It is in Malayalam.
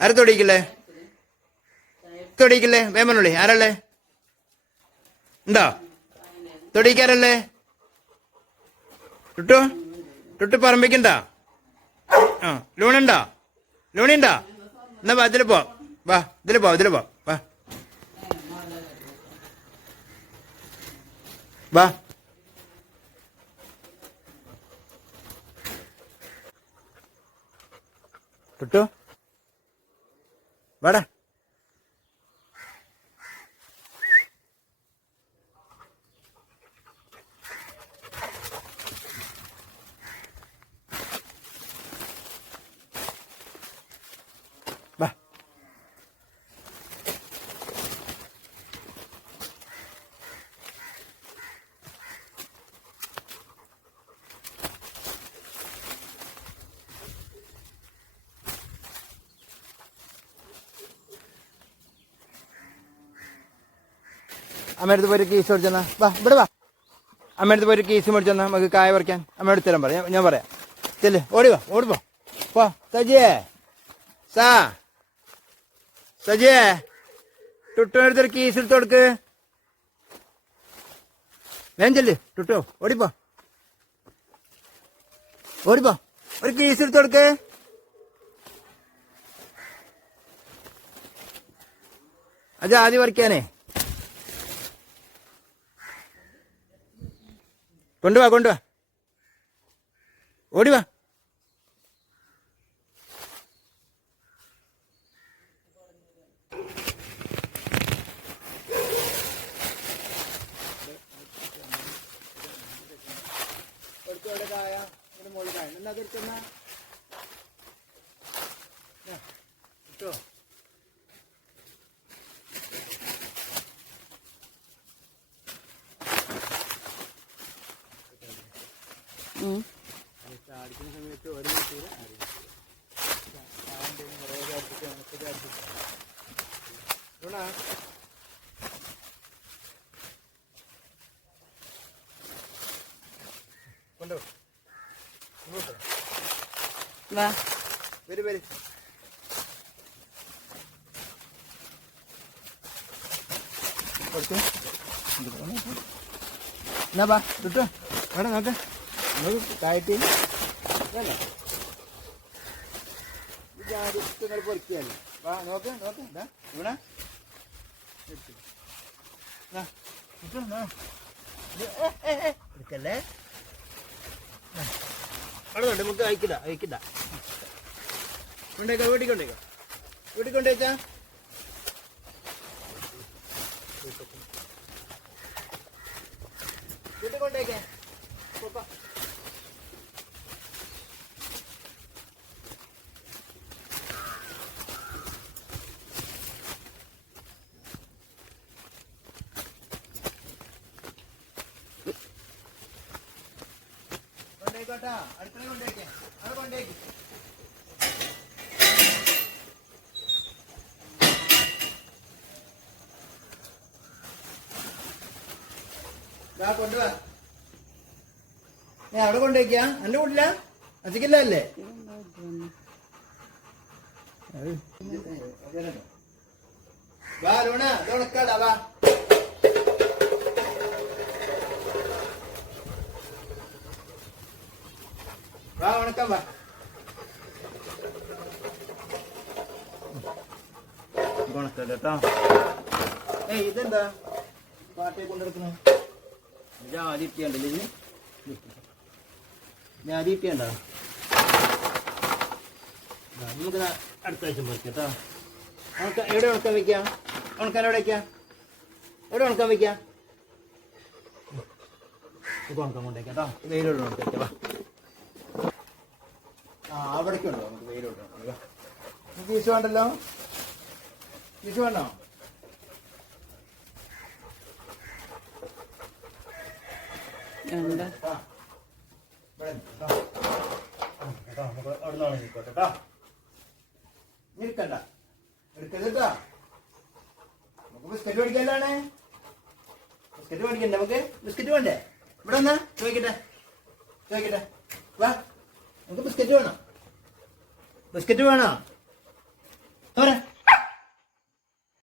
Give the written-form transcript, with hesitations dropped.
ആരെ തൊടിക്കില്ലേ തൊടിക്കില്ലേ വേമനുള്ളി ആരല്ലേ ഉണ്ടോ തൊടിക്കാരല്ലേ ടുട്ടു ടുട്ടു പറമ്പിക്കണ്ട ആ ലൂണുണ്ടോ ലൂണിണ്ടോ എന്നാ വാ ഇതിൽ പോ വാ ഇതിൽ പോ വാ വാ ടുട്ടു വാടാ വാ അമ്മയടുത്ത് പോയി കീസ് മേടിച്ചെന്നാ വാ ഇവിടെ വാ അമ്മയടുത്ത് പോയി കീസ് മേടിച്ചെന്നാ നമുക്ക് കായ പറിക്കാൻ അമ്മയോട് തരാൻ പറയാം ഞാൻ പറയാം ചെല്ല് ഓടിവാ ഓടിപ്പോ പോ സജിയേ സജിയേ ടുട്ടുവിനടുത്തൊരു കീസ് എടുത്ത് കൊടുക്ക് വേം ചെല്ല് ടുട്ടോ ഓടിപ്പോ ഒരു കീസ് എടുത്ത് കൊടുക്ക് അത് ആദ്യം പറിക്കാനേ കൊണ്ടുവാ ഓടിവാ കായ മുകളിൽ കായ എന്നാ അതെടുക്കുന്ന കിട്ടോ അടിക്കുന്ന സമയത്ത് ഒരു മണിക്കൂർ കൊണ്ടോ വരും എന്നാ വാ കിട്ടോ വേണം നോക്ക് നമുക്ക് കായറ്റി നിങ്ങൾ പൊറിക്കുകയല്ലേ വാ നോക്ക് എന്താ ഇവിടെ എടുക്കല്ലേ അവിടെ നമുക്ക് അയക്കില്ല കൊണ്ടേക്കാം വീട്ടിൽ കൊണ്ടേച്ചാ വീട്ടിൽ കൊണ്ടേക്കേ കൊണ്ടേക്കോട്ടാ അടുക്കള കൊണ്ടേക്കേ അവിടെ കൊണ്ടേക്ക് കൊണ്ടുവാ അവിടെ കൊണ്ടേക്കാ എന്റെ വീട്ടില അച്ഛക്കില്ല അല്ലേ വാ ലൂണ ഉണക്കാടാ വാ വാ ഉണക്കാം വാ ഉണക്കല്ല കേട്ടോ ഇതെന്താ പാട്ടയെ കൊണ്ടെടുക്കണ ജാതിപ്പിയണ്ടല്ലേ ജാതിപ്പിയണ്ടോ നമുക്ക് അടുത്ത ആഴ്ച പറിക്കാം കേട്ടോ എവിടെ ഉണക്കാൻ വെക്കാം ഉണക്കാൻ എവിടെ ഉണക്കാൻ വെക്കാം ഉണക്കാൻ കൊണ്ടേക്കാം കേട്ടോ വെയിലോട്ട് ഉണക്കാം വാ അവിടേക്കുണ്ടോ നമുക്ക് വെയിലോട്ട് ഉണക്കാം ഫീസ് വേണ്ടല്ലോ ഫീസ് വേണോ നിൽക്കണ്ട എടുക്കരുതാ നമുക്ക് ബിസ്ക്കറ്റ് മേടിക്കാനാണ് ബിസ്ക്കറ്റ് മേടിക്കണ്ടേ നമുക്ക് ബിസ്ക്കറ്റ് വേണ്ടേ ഇവിടെ എന്നാ ചോദിക്കട്ടെ വാ നമുക്ക് ബിസ്ക്കറ്റ് വേണോ